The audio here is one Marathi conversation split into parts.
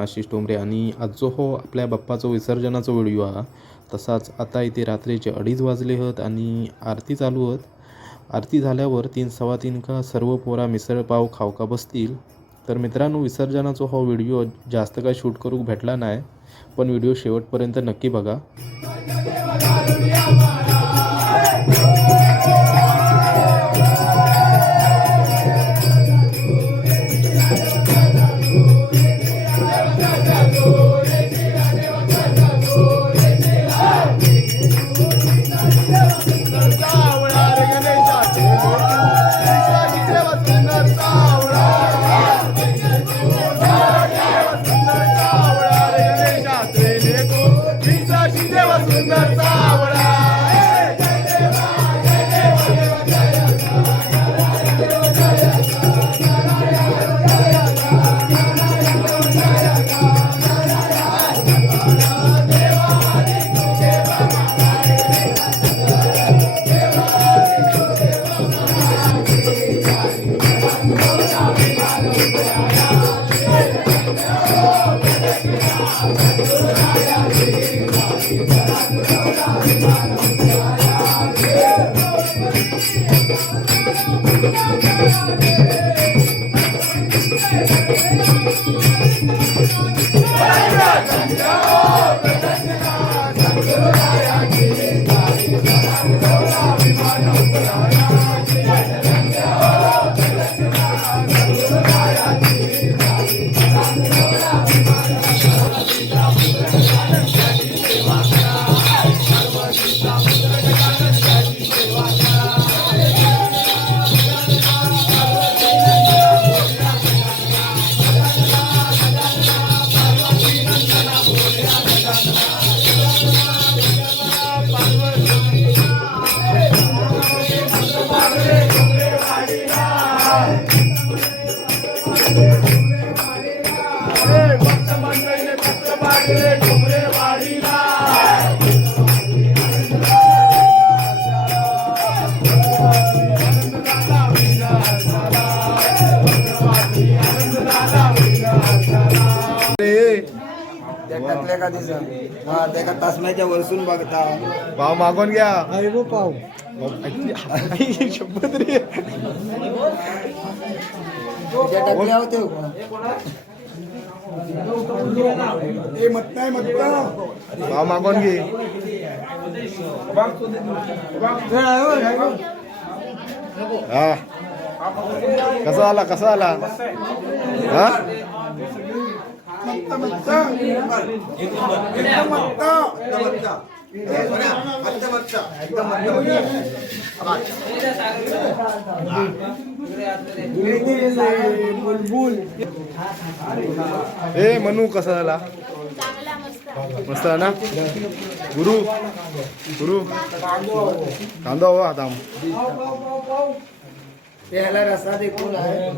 आशिष टोंबरे आणि आज जो हो आपल्या बाप्पाचं विसर्जनाचा व्हिडिओ हा तसाच आता इथे रात्रीचे अडीच वाजले आहेत आणि आरती चालू आहेत आरती झाल्यावर तीन सव्वा तीन का सर्व पोरा मिसळपाव खावका बसतील? तर मित्रांनो विसर्जनाचा हा व्हिडिओ जास्त काय शूट करूक भेटला नाही पण व्हिडिओ शेवटपर्यंत नक्की बघा. And टाकल्या का दिसं हा त्या का तासमाच्या वरसून बघता भाव मागून घ्या अरे पाव शपथ रे त्या टाकल्या होते ए मत नाही मत भाव मागून घे हा कसा आला कसा आला हा बुलबुल हे मनू कसा झाला? मस्त ना? गुरु गुरु. कांदा हो आता याला रस्ता देखून आहे.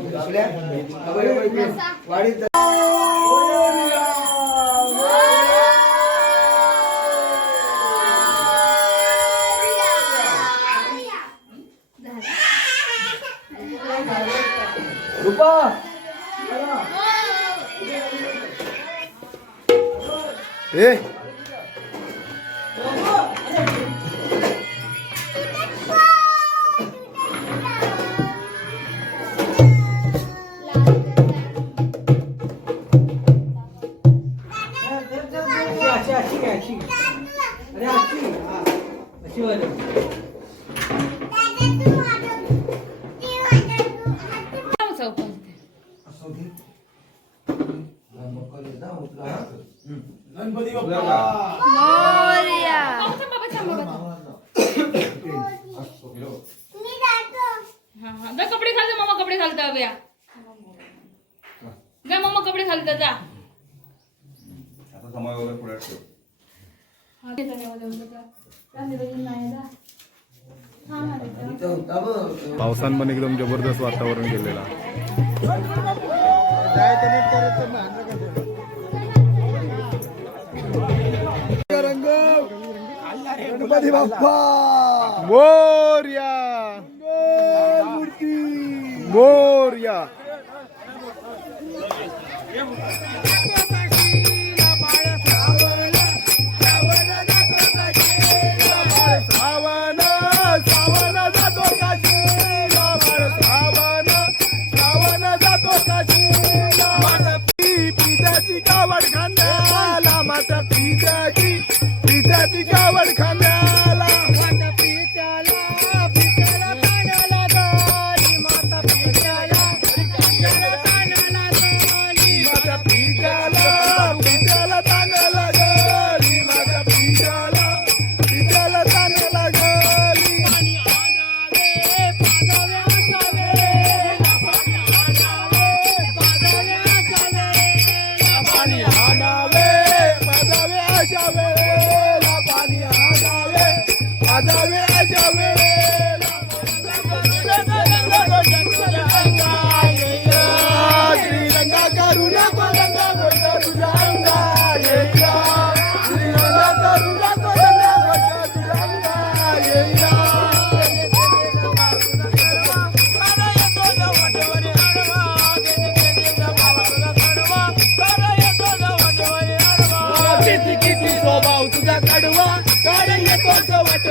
आपल्या वाडीत रुपा ए हा हा. जा कपडे घालते मामा कपडे घालता अभ्या जा मामा कपडे घालता जा. आता समय वगैरे पुढे ठेव. हा, ते नाही जा. हा, हा, जा. पावसान पण एकदम जबरदस्त वातावरण केलेला गणपती बाप्पा. मोर्या. मोर्या.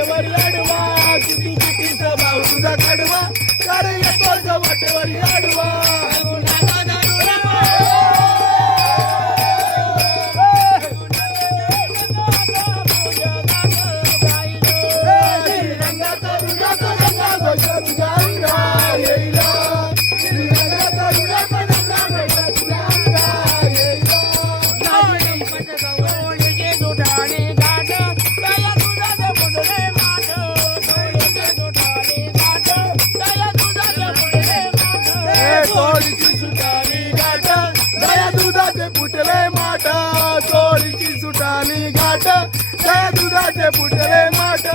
वाटेवर अडवा किती किती स्वभाव तुझा कडवा. काढ येतो वाटेवर अडवा फुटले माठ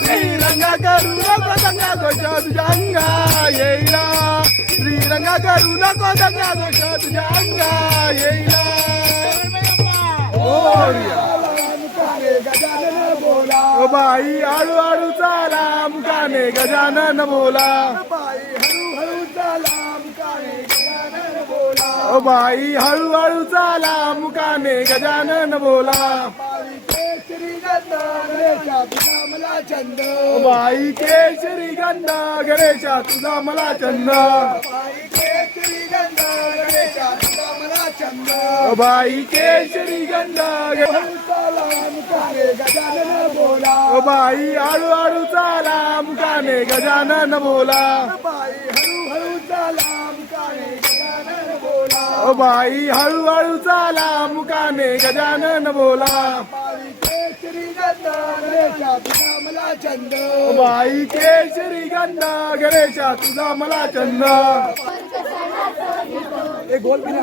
श्रीरंगा करू नको दंगा घोष तुझ्या अंगा येईला श्रीरंगा करू नको दंगा घोष तुझ्या अंगा येईला ओ बाई आळू आळू चाला. मुकाने गजानन बोला. ओ बाई हळू हळू चाला मुकाने गजानन बोला. ओ बाई केशरी गंधा गणेशा तुझा मला चंद बाई केशरी गंधा गजानन बोला ओ बाई हळू हळू चाला मुकाने गजानन बोला. बाई हळूहळू चाला मुकाने गजानन बोला ओ बाई हळू हळू चाला मुकाने गजानन बोला. चंद ओ बाई केशरी गंधा गणेशा तुझा मला चंद. एक गोल पिना.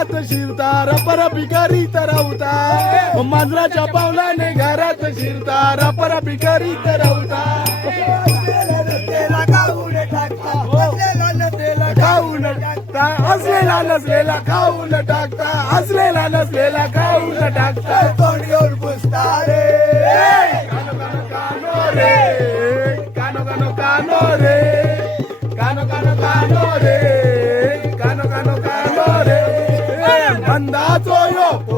घरात शिरता रपर भिकारी तरवता मांजराच्या पावलाने घरात शिरता रपर भिकारी तरवता टाकता असलेला नसलेला खाऊन टाकता असलेला नसलेला खाऊन टाकता तोंड येऊन पुसता रे कानो रे 引导作用。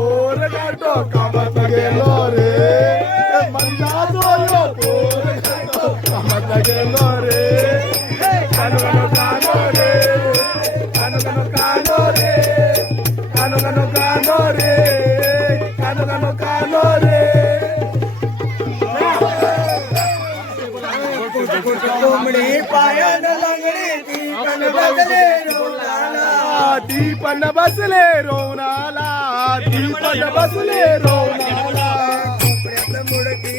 దీపన్న బస్సులే రోనాలా. దీపన్న బస్సులే రోనాలా. బ్రహ్మముడికి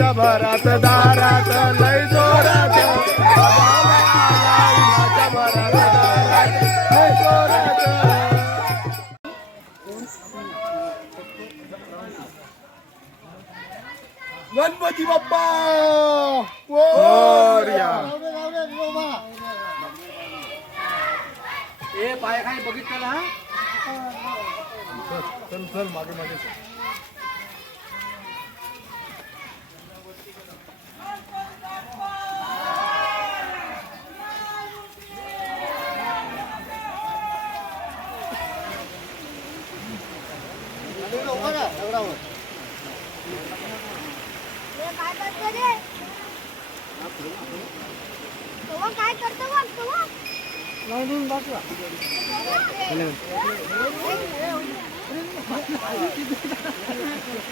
भरात दारात लय जोरात. गणपती बाप्पा! ए पाय काय बघितलं ना? चल चल मागे मागे.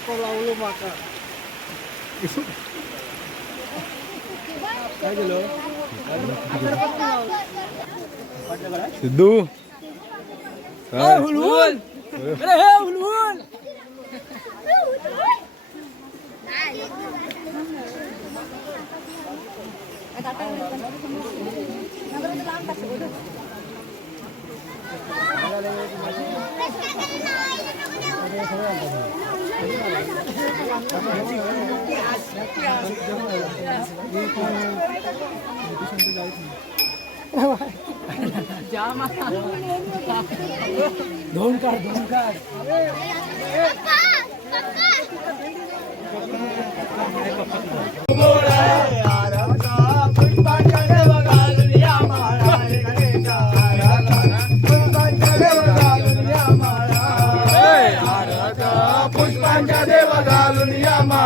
kola ulu makan. Ayo lo. Sedu. Hey hulul. Hey hulul. Kata tu. ધોનકાર ધોનકાર પપ્પા પપ્પા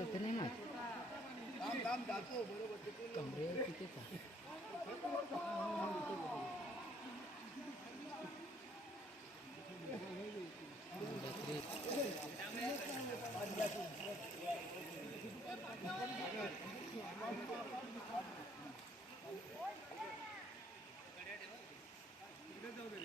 असं ते नाही माहिती. कमरे किती का? जाऊ दे